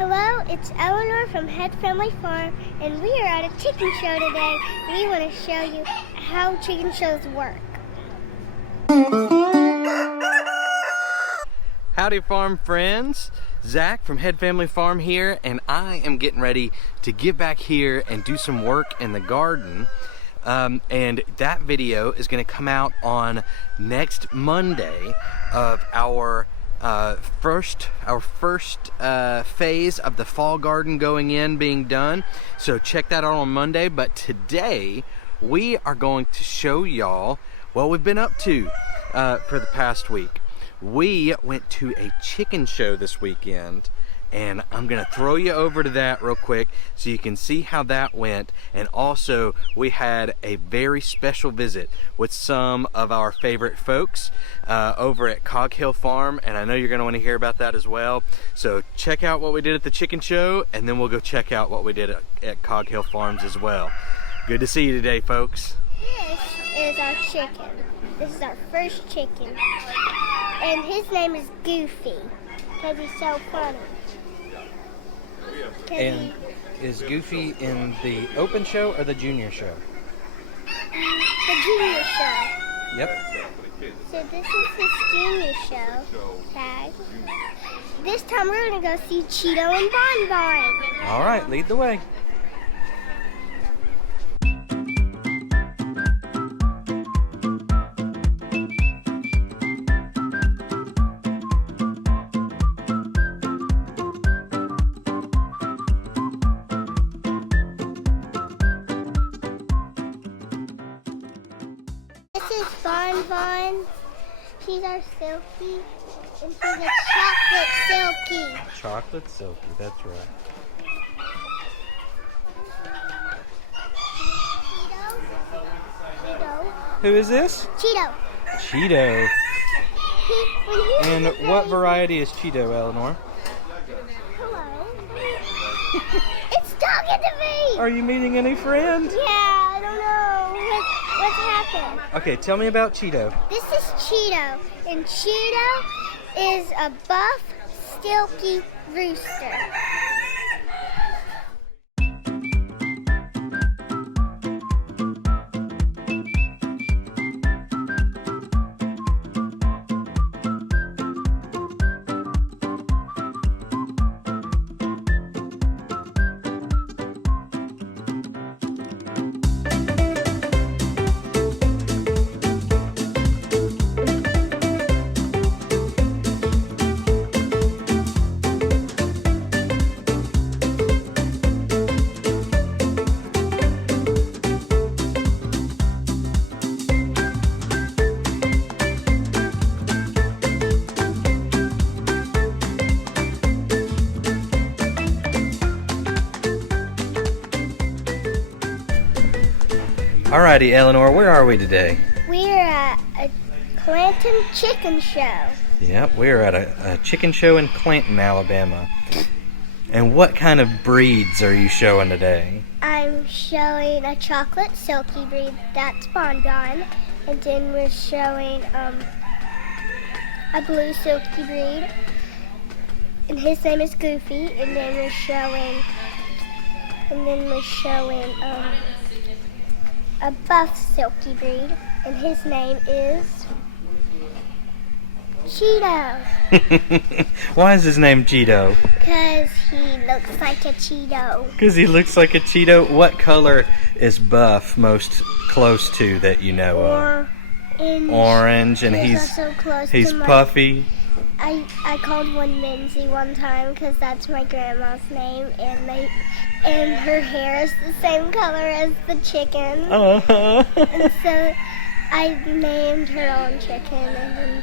Hello, it's Eleanor from Head Family Farm, and we are at a chicken show today. We want to show you how chicken shows work. Howdy farm friends, Zach from Head Family Farm here, and I am getting ready to get back here and do some work in the garden. And that video is going to come out on next Monday of our first phase of the fall garden being done. So check that out on Monday. But today we are going to show y'all what we've been up to for the past week. We went to a chicken show this weekend, and I'm gonna throw you over to that real quick so you can see how that went. And also we had a very special visit with some of our favorite folks over at Cog Hill Farm, and I know you're gonna want to hear about that as well. So check out what we did at the chicken show, and then we'll go check out what we did at Cog Hill Farms as well. Good to see you today, folks. This is our chicken. This is our first chicken. And his name is Goofy, because he's so funny. And is Goofy in the open show or the junior show? The junior show. Yep. So this is his junior show tag. This time we're going to go see Cheeto and Bon Bon. All right, lead the way. This is Bon Bon. She's our Silky, and she's a chocolate Silky. Chocolate Silky, that's right. Cheeto. Who is this? Cheeto. Cheeto. And what variety is Cheeto, Eleanor? Hello. It's talking to me. Are you meeting any friends? Yeah, I don't know what's happened. Okay, tell me about Cheeto. This is Cheeto, and Cheeto is a buff, silky rooster. Alrighty, Eleanor, where are we today? We're at a Clanton chicken show. Yep, we're at a chicken show in Clanton, Alabama. And what kind of breeds are you showing today? I'm showing a chocolate silky breed, that's Bon Bon. And then we're showing a blue silky breed, and his name is Goofy. And then we're showing a buff silky breed, and his name is Cheeto. Why is his name Cheeto? Because he looks like a Cheeto. Because he looks like a Cheeto? What color is Buff most close to that you know of? Orange, and he's also close he's to puffy. I called one Lindsay one time because that's my grandma's name, and her hair is the same color as the chicken. Uh-huh. And so I named her own chicken, and then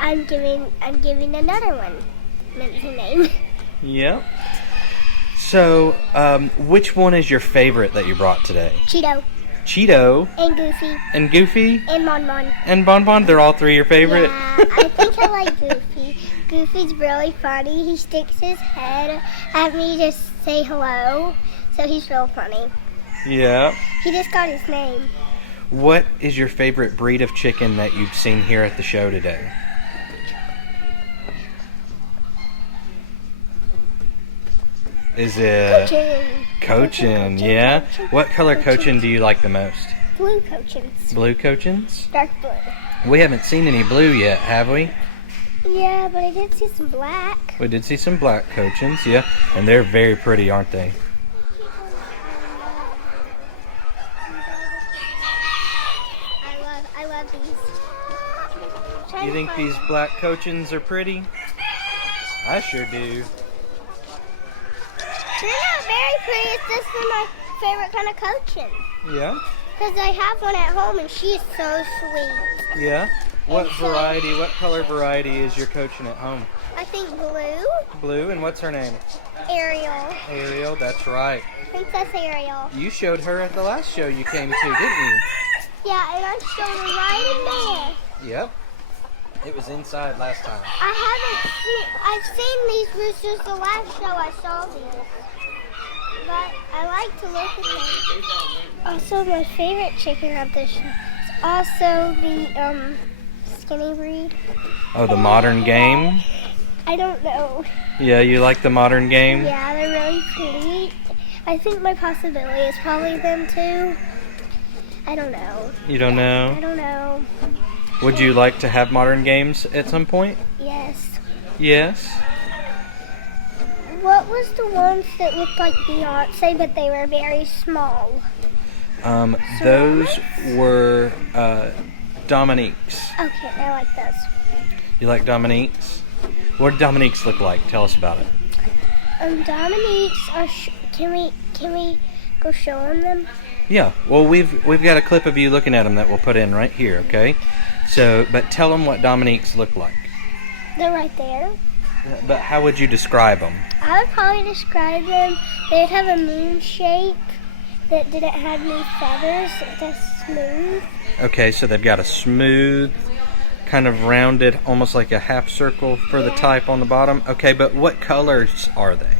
I'm giving another one Lindsay name. Yep. So, which one is your favorite that you brought today? Cheeto. Cheeto. And Goofy. And Goofy. And Bon Bon. And Bon Bon. They're all three your favorite? Yeah, I think I like Goofy. Goofy's really funny. He sticks his head at me to say hello, so he's real funny. Yeah. He just got his name. What is your favorite breed of chicken that you've seen here at the show today? Is it Cochin. Cochin? Yeah. What color Cochin do you like the most? Blue Cochins. Blue Cochins? Dark blue. We haven't seen any blue yet, have we? Yeah, but I did see some black. We did see some black Cochins, yeah. And they're very pretty, aren't they? I love these. You think these black Cochins are pretty? I sure do. They're not very pretty. It's just my favorite kind of Cochin. Yeah? Because I have one at home and she's so sweet. Yeah? What And so- variety, what color variety is your Cochin at home? I think blue. Blue, and what's her name? Ariel. Ariel, that's right. Princess Ariel. You showed her at the last show you came to, didn't you? Yeah, and I showed her right in there. Yep. It was inside last time. I've seen these roosters the last show I saw these. But I like to look at them. Also, my favorite chicken of this show is also the skinny breed. Oh, the modern game? I don't know. Yeah, you like the modern game? Yeah, they're really pretty. I think my possibility is probably them too. I don't know. You don't know? I don't know. Would you like to have modern games at some point? Yes. Yes. What was the ones that looked like Beyonce, but they were very small? Those were Dominique's. Okay, I like those. You like Dominique's? What do Dominique's look like? Tell us about it. Dominique's are. Can we go show them? Yeah. Well, we've got a clip of you looking at them that we'll put in right here. Okay. So, but tell them what Dominique's look like. They're right there. But how would you describe them? I would probably describe them. They'd have a moon shape that didn't have any feathers. It's just smooth. Okay, so they've got a smooth, kind of rounded, almost like a half circle for the type on the bottom. Okay, but what colors are they?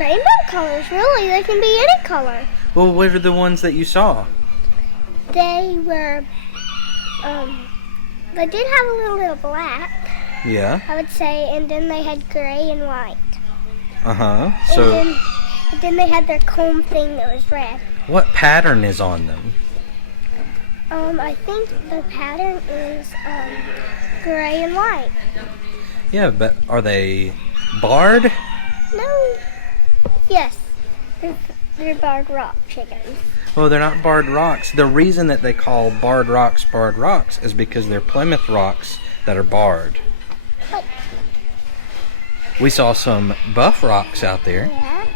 Rainbow colors, really. They can be any color. Well, what are the ones that you saw? They were, they did have a little bit of black, Yeah. I would say, and then they had gray and white. Uh-huh. So, And then they had their comb thing that was red. what pattern is on them? I think the pattern is, gray and white. Yeah, but are they barred? No. Yes. They're barred rock chickens. Well, they're not barred rocks. The reason that they call barred rocks is because they're Plymouth rocks that are barred. But, We saw some buff rocks out there. yeah.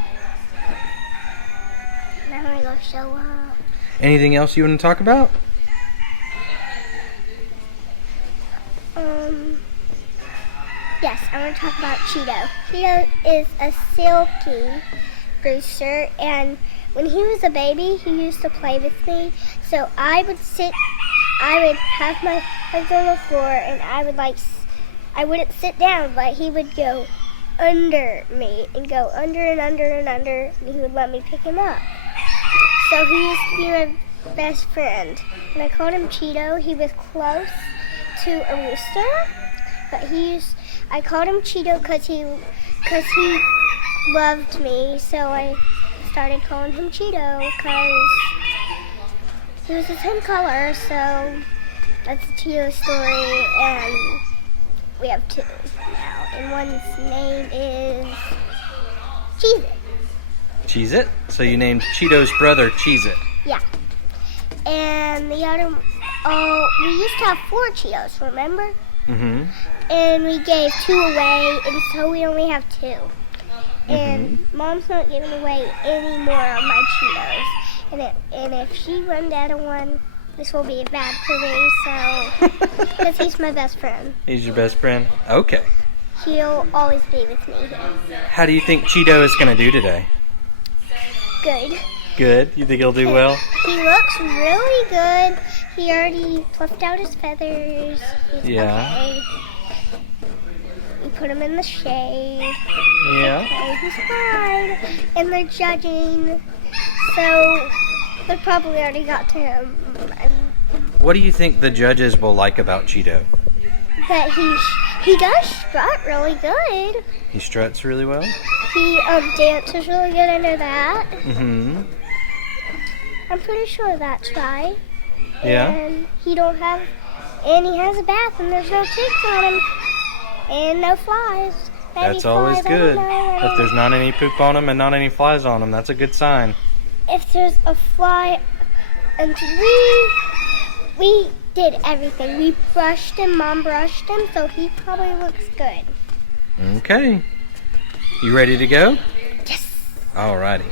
Now I'm gonna go show her. Anything else you want to talk about? Yes, I want to talk about Cheeto. Cheeto is a silky rooster, and when he was a baby, he used to play with me. So I would have my legs on the floor, and I wouldn't sit down, but he would go under me and go under and under and under, and he would let me pick him up. So he used to be my best friend. And I called him Cheeto. He was close to a rooster, but I called him Cheeto because he loved me. So I started calling him Cheeto because he was the same color. So that's the Cheeto story, and we have two now, and one's name is Cheez-It. Cheez-It? So you named Cheeto's brother Cheez-It. Yeah. And the other, we used to have 4 Cheetos, remember? Mm-hmm. And we gave 2 away, and so we only have 2. And Mom's not giving away any more of my Cheetos. And if she runs out of one, this will be bad for me, so, because he's my best friend. He's your best friend? Okay. He'll always be with me. How do you think Cheeto is going to do today? Good. Good? You think he'll do well? He looks really good. He already fluffed out his feathers. He's okay. We put him in the shade. Yeah. Okay, he's fine. And they're judging. So they probably already got to him. What do you think the judges will like about Cheeto? That he He does strut really good. He struts really well? He dances really good under that. Mm-hmm. I'm pretty sure that's right. Yeah? And he has a bath and there's no ticks on him. And no flies. Maybe That's always flies, I good. don't know. If there's not any poop on him and not any flies on him, that's a good sign. If there's a fly, and we did everything. We brushed him, Mom brushed him, so he probably looks good. Okay. You ready to go? Yes. Alrighty.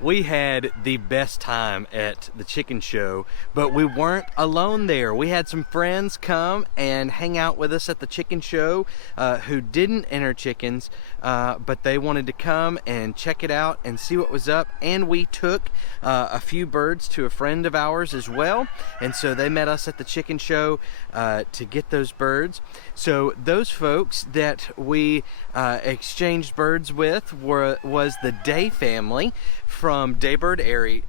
We had the best time at the chicken show, but we weren't alone there. We had some friends come and hang out with us at the chicken show who didn't enter chickens, but they wanted to come and check it out and see what was up. And we took a few birds to a friend of ours as well. And so they met us at the chicken show to get those birds. So those folks that we exchanged birds with was the Day family from Daybird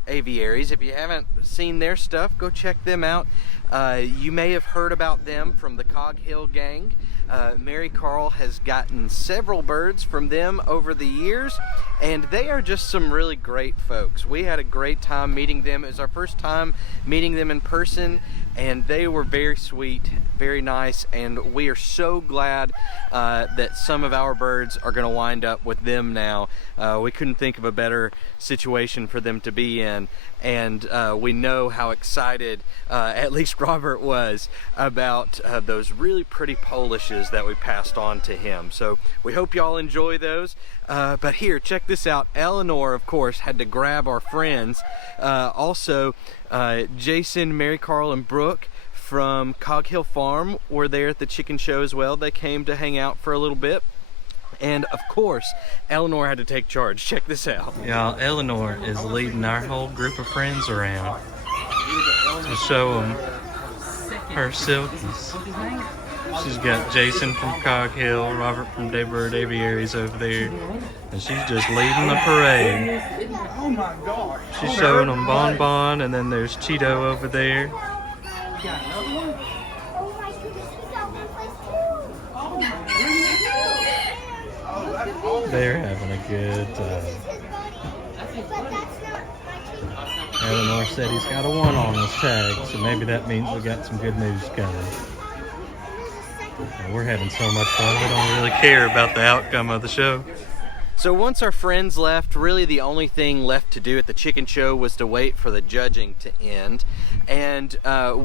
Aviaries. If you haven't seen their stuff, go check them out. You may have heard about them from the Cog Hill gang. Marycarl has gotten several birds from them over the years, and they are just some really great folks. We had a great time meeting them. It was our first time meeting them in person, and they were very sweet, very nice, and we are so glad that some of our birds are going to wind up with them now. We couldn't think of a better situation for them to be in, and we know how excited at least Robert was about those really pretty Polishes that we passed on to him. So we hope y'all enjoy those. But here, check this out. Eleanor, of course, had to grab our friends. Also, Jason, Marycarl, and Brooke from Cog Hill Farm were there at the chicken show as well. They came to hang out for a little bit. And of course, Eleanor had to take charge. Check this out. Yeah, Eleanor is leading our whole group of friends around to show them her silkies. She's got Jason from Cog Hill, Robert from Daybird Aviaries over there, and she's just leading the parade. She's showing them Bon Bon, and then there's Cheeto over there. Oh my goodness, he got one place too. They're having a good time. But that's not my chicken. Eleanor said he's got a 1 on his tag, so maybe that means we got some good news coming. We're having so much fun, we don't really care about the outcome of the show. So once our friends left, really the only thing left to do at the chicken show was to wait for the judging to end. And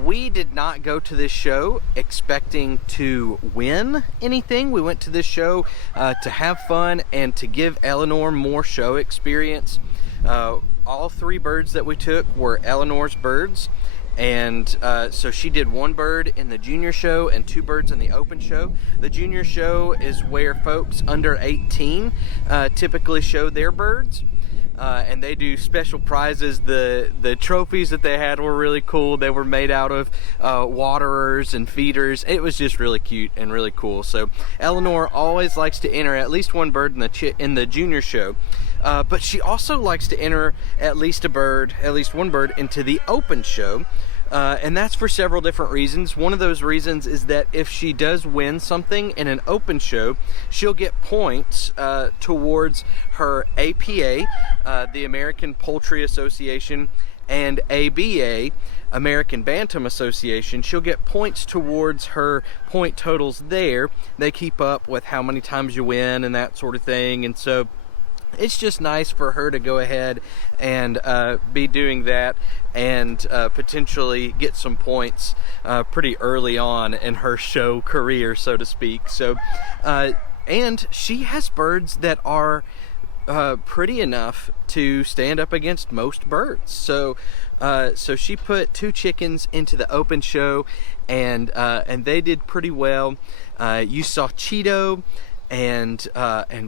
we did not go to this show expecting to win anything. We went to this show to have fun and to give Eleanor more show experience. All 3 birds that we took were Eleanor's birds. And so she did 1 bird in the junior show and 2 birds in the open show. The junior show is where folks under 18 typically show their birds. And they do special prizes. The trophies that they had were really cool. They were made out of waterers and feeders. It was just really cute and really cool. So Eleanor always likes to enter at least 1 bird in the junior show. But she also likes to enter at least one bird into the open show. And that's for several different reasons. One of those reasons is that if she does win something in an open show, she'll get points towards her APA, the American Poultry Association, and ABA, American Bantam Association. She'll get points towards her point totals there. They keep up with how many times you win and that sort of thing. And so it's just nice for her to go ahead and be doing that and potentially get some points pretty early on in her show career, so to speak. So, and she has birds that are pretty enough to stand up against most birds. So, so she put 2 chickens into the open show, and they did pretty well. You saw Cheeto and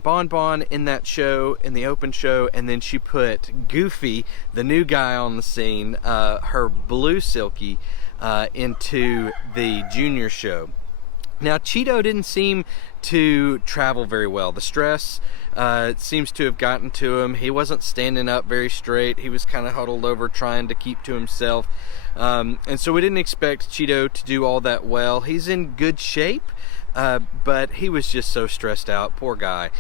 Bon Bon in that show, in the open show, and then she put Goofy, the new guy on the scene, her blue silky, into the junior show. Now Cheeto didn't seem to travel very well. The stress seems to have gotten to him. He wasn't standing up very straight. He was kind of huddled over trying to keep to himself. And so we didn't expect Cheeto to do all that well. He's in good shape. but he was just so stressed out, poor guy.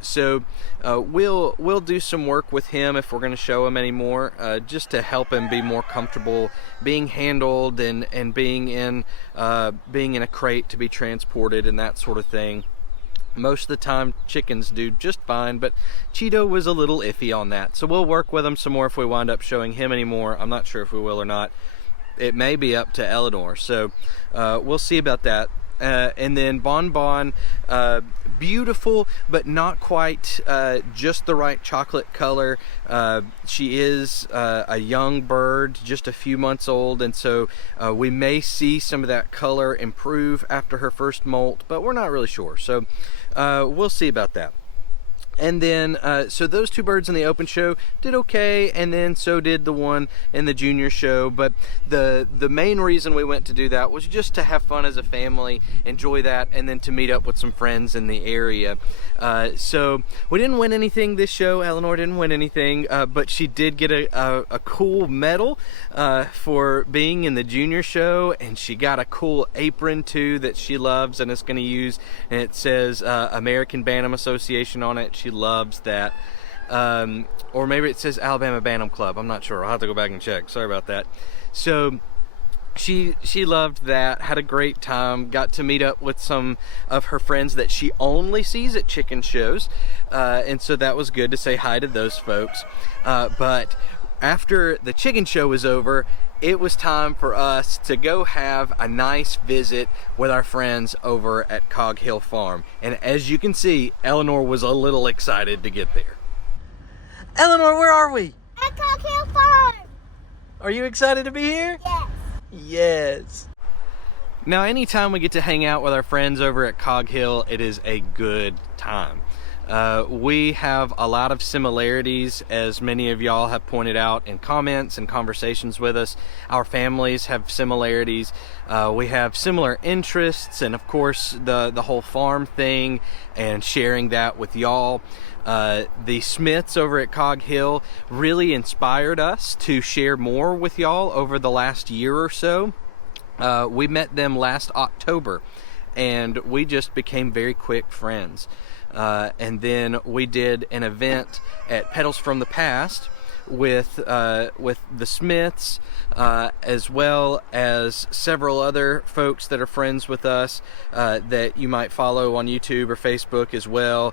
So we'll do some work with him if we're going to show him anymore, just to help him be more comfortable being handled and being in a crate to be transported and that sort of thing. Most of the time chickens do just fine, but Cheeto was a little iffy on that. So we'll work with him some more if we wind up showing him anymore. I'm not sure if we will or not. It may be up to Eleanor, so we'll see about that. And then Bon Bon, beautiful, but not quite just the right chocolate color. She is a young bird, just a few months old, and so we may see some of that color improve after her first molt, but we're not really sure. So we'll see about that. And then, so those two birds in the open show did okay, and then so did the one in the junior show. But the main reason we went to do that was just to have fun as a family, enjoy that, and then to meet up with some friends in the area. So we didn't win anything this show. Eleanor didn't win anything, but she did get a cool medal for being in the junior show, and she got a cool apron too that she loves and is going to use, and it says American Bantam Association on it. She loves that. Or maybe it says Alabama Bantam Club. I'm not sure. I'll have to go back and check. Sorry about that. So she loved that, had a great time, got to meet up with some of her friends that she only sees at chicken shows, and so that was good to say hi to those folks. But after the chicken show was over, it was time for us to go have a nice visit with our friends over at Cog Hill Farm. And as you can see, Eleanor was a little excited to get there. Eleanor, where are we? At Cog Hill Farm. Are you excited to be here? Yes. Yes. Now, anytime we get to hang out with our friends over at Cog Hill, it is a good time. We have a lot of similarities, as many of y'all have pointed out in comments and conversations with us. Our families have similarities. We have similar interests, and of course the whole farm thing and sharing that with y'all. The Smiths over at Cog Hill really inspired us to share more with y'all over the last year or so. We met them last October, and we just became very quick friends. And then we did an event at Petals from the Past with the Smiths, as well as several other folks that are friends with us that you might follow on YouTube or Facebook as well.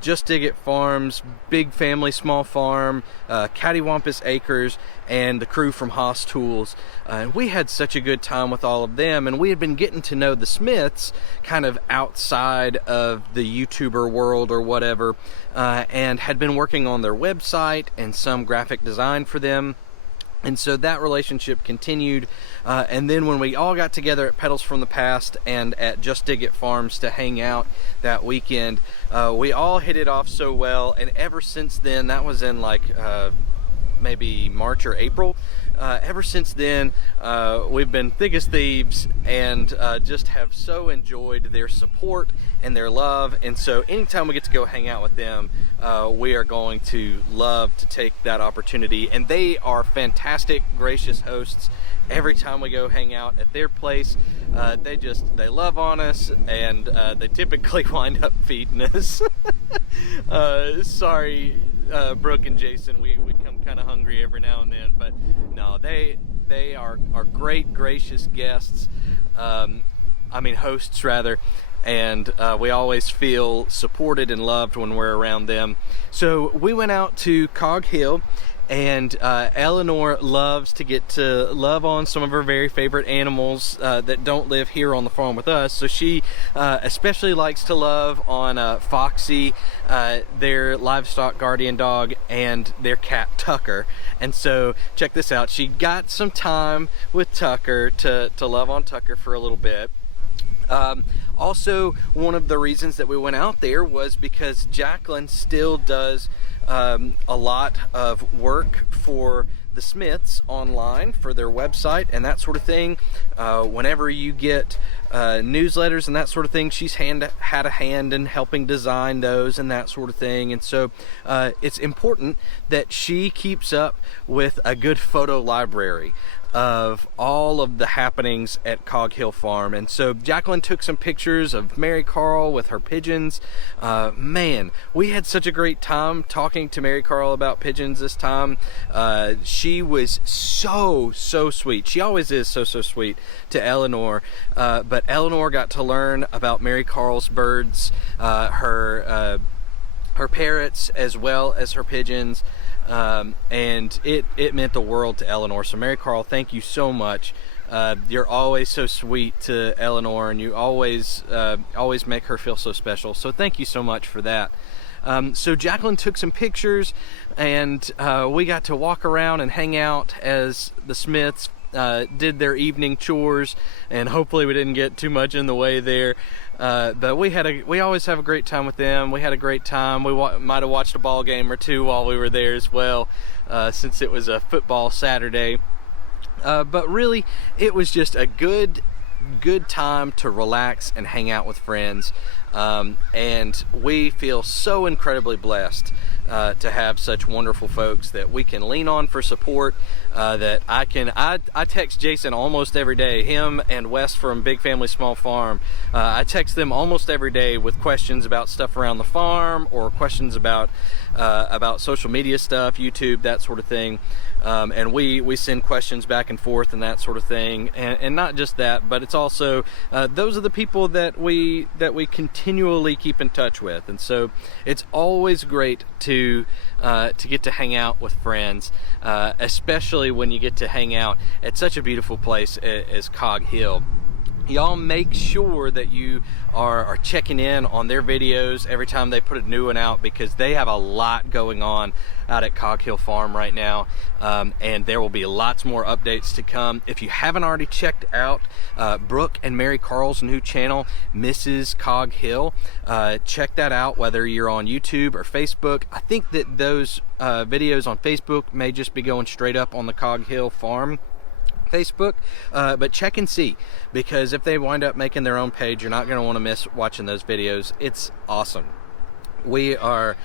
Just Dig It Farms, Big Family Small Farm, Cattywampus Acres, and the crew from Haas Tools. And we had such a good time with all of them, and we had been getting to know the Smiths kind of outside of the YouTuber world or whatever, and had been working on their website and some graphic design for them. And so that relationship continued, and then when we all got together at Petals from the Past and at Just Dig It Farms to hang out that weekend, we all hit it off so well, and ever since then, that was in like maybe March or April, ever since then we've been thick as thieves, and just have so enjoyed their support and their love. And so anytime we get to go hang out with them, we are going to love to take that opportunity. And they are fantastic, gracious hosts. Every time we go hang out at their place, they love on us, and they typically wind up feeding us. Sorry, Brooke and Jason, we come kind of hungry every now and then, but no, they are great, gracious guests. Hosts rather. And we always feel supported and loved when we're around them. So we went out to Cog Hill, and Eleanor loves to get to love on some of her very favorite animals that don't live here on the farm with us. So she especially likes to love on Foxy, their livestock guardian dog, and their cat Tucker. And so check this out, she got some time with Tucker to love on Tucker for a little bit. Also, one of the reasons that we went out there was because Jacqueline still does a lot of work for the Smiths online for their website and that sort of thing. Whenever you get newsletters and that sort of thing, she's had a hand in helping design those and that sort of thing. And so it's important that she keeps up with a good photo library. of all of the happenings at Cog Hill Farm. And so Jacqueline took some pictures of Marycarl with her pigeons. Man, we had such a great time talking to Marycarl about pigeons this time. She was so sweet. She always is so sweet to Eleanor, but Eleanor got to learn about Marycarl's birds, her parrots, as well as her pigeons. And it meant the world to Eleanor. So Marycarl, thank you so much. You're always so sweet to Eleanor, and you always make her feel so special. So thank you so much for that. So Jacqueline took some pictures, and we got to walk around and hang out as the Smiths did their evening chores, and hopefully we didn't get too much in the way there. But we always have a great time with them. We had a great time. We might have watched a ball game or two while we were there as well, since it was a football Saturday. But really, it was just a good time to relax and hang out with friends. And we feel so incredibly blessed to have such wonderful folks that we can lean on for support. That I text Jason almost every day, him and Wes from Big Family Small Farm. I text them almost every day with questions about stuff around the farm, or questions about social media stuff, YouTube, that sort of thing. And we send questions back and forth and that sort of thing. And not just that, but it's also those are the people that we continually keep in touch with. And so it's always great to get to hang out with friends, especially when you get to hang out at such a beautiful place as Cog Hill. Y'all make sure that you are checking in on their videos every time they put a new one out, because they have a lot going on out at Cog Hill Farm right now, and there will be lots more updates to come. If you haven't already checked out Brooke and Marycarl's new channel, Mrs. Cog Hill, check that out, whether you're on YouTube or Facebook. I think that those videos on Facebook may just be going straight up on the Cog Hill Farm Facebook, but check and see, because if they wind up making their own page, you're not going to want to miss watching those videos. It's awesome. We are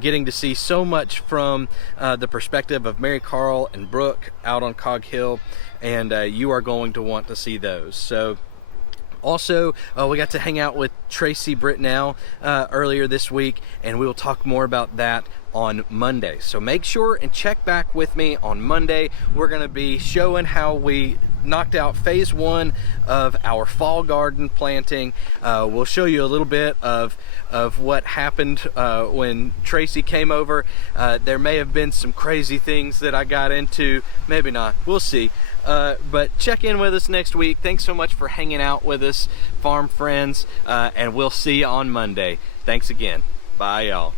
getting to see so much from the perspective of Marycarl and Brooke out on Cog Hill, and you are going to want to see those. So also, we got to hang out with Tracy Britnell earlier this week, and we will talk more about that on Monday. So make sure and check back with me on Monday. We're going to be showing how we knocked out phase 1 of our fall garden planting. We'll show you a little bit of what happened when Tracy came over. There may have been some crazy things that I got into, maybe not, we'll see. But check in with us next week. Thanks so much for hanging out with us, farm friends, and we'll see you on Monday. Thanks again. Bye, y'all.